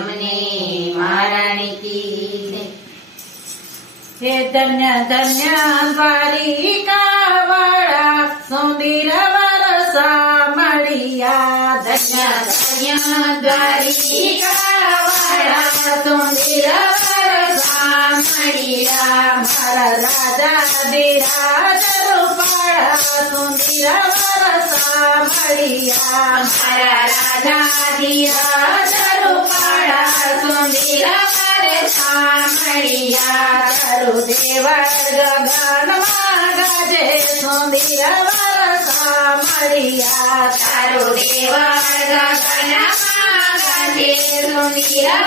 તમને મહારાણી કી જય. હે ધન્ય ધન્ય દ્વારિકા વાળા સુંદર વરસા મળ્યા. ધન્ય ધન્ય દ્વારિકા વાળા સુંદર વરસા મળ્યા. મારા રાજા ધીરાજ રૂપાળા સુંદર વરસા મળ્યા. મારા રાજા ધીરાજ રૂપાળા સુંદર વરસા મળ્યા. તારું દેવળ ગગનમાં ગાજે સુંદર વરસા મળ્યા. તારો દેવળ ગગનમાં ગાજે સુંદર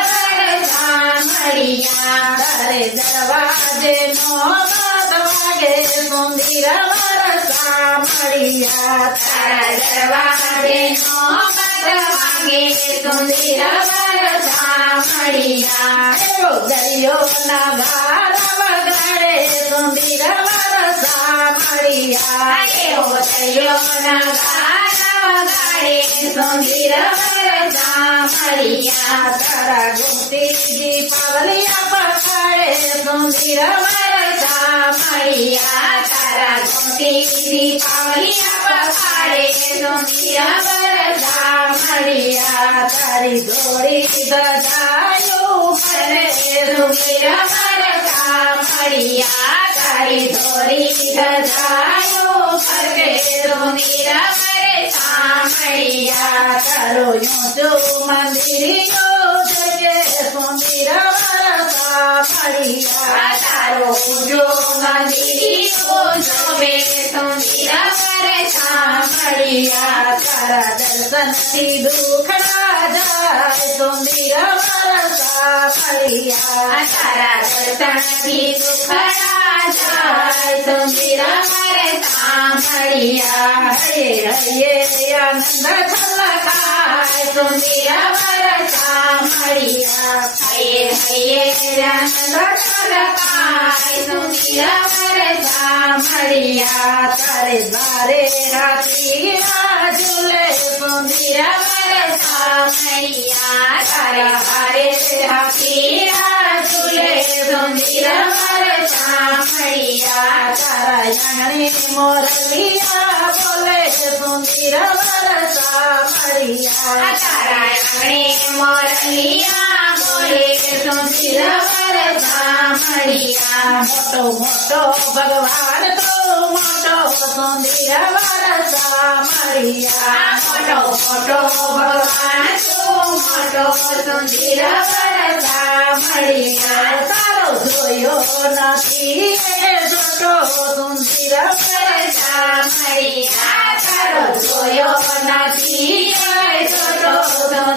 વરસા મળ્યા. તારે દરવાજે નો વાગે સુંદર વરસા મળ્યા. તારા દરવાજે નો વાગે સુંદર વરસા મળ્યા. એવો દરિયો ના ગાર વગાડે સુંદર વરસા મળ્યા. એવો દરિયોના ગારા વગાડે સુંદર વરસા મળ્યા. તારા ગોપીજી પાવલિયા પખાડે સુંદર વરસા મળ્યા. તારા ગોપીજી પાવલિયા પખાડે સુંદર વરસા મળ્યા. તારી દોડી ગજાયું ફરે સુંદર વરસા મળ્યા. તારી દોરી ગજાયો ફરકે સુંદર વરસા મળ્યા. તારો ઊંચું મંદિરિયો જગે સુંદર વરસા મળ્યા. તારો ઊંચો મંદિરિયો જોવે સુંદર વરસા મળ્યા. તારા દર્શનથી દુખડા જાય સુંદર વરસા મળ્યા. તારા દર્શનથી દુખડા જાય સુંદર વરસા મળ્યા. હૈયે હૈયે આનંદ છલકાય સુંદર વરસા મળ્યા. હૈયે હૈયે આનંદ છલકાય સુંદર વરસા મળ્યા. તારે દ્વારે રાતી ઝૂલે સુંદર વરસા મળ્યા. તારા હારે હાથી ઝૂલે સુંદર વરસા મળ્યા. તારા આંગણે મોરલિયા બોલે સુંદર વરસા મળ્યા. તારા આંગણે મોરલિયા બોલે સુંદર વરસા મળ્યા. મોટો મોટો ભગવાન તો મોટો સુંદર વરસા મળ્યા. મોટો મોટો ભગવાન તો મોટો સુંદર વરસા મળ્યા. તારો જોયો નથી એ જોટો સુંદર વરસા મળ્યા. તારો જોયો નથી જોતો સુંદર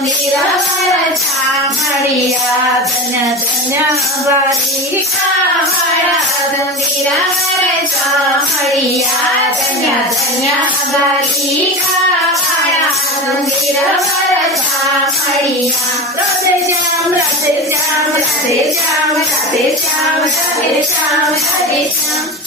વરસા મળ્યા. ધન્ય ધન્ય દ્વારિકા વાળા સુંદર વરસા મળ્યા. ધન્ય ધન્ય દ્વારિકા વાળા સુંદર વરસા મળ્યા. રાધે શ્યામ રાધે શ્યામ રાધે શ્યામ રાધે શ્યામ રાધે શ્યામ રાધે શ્યામ.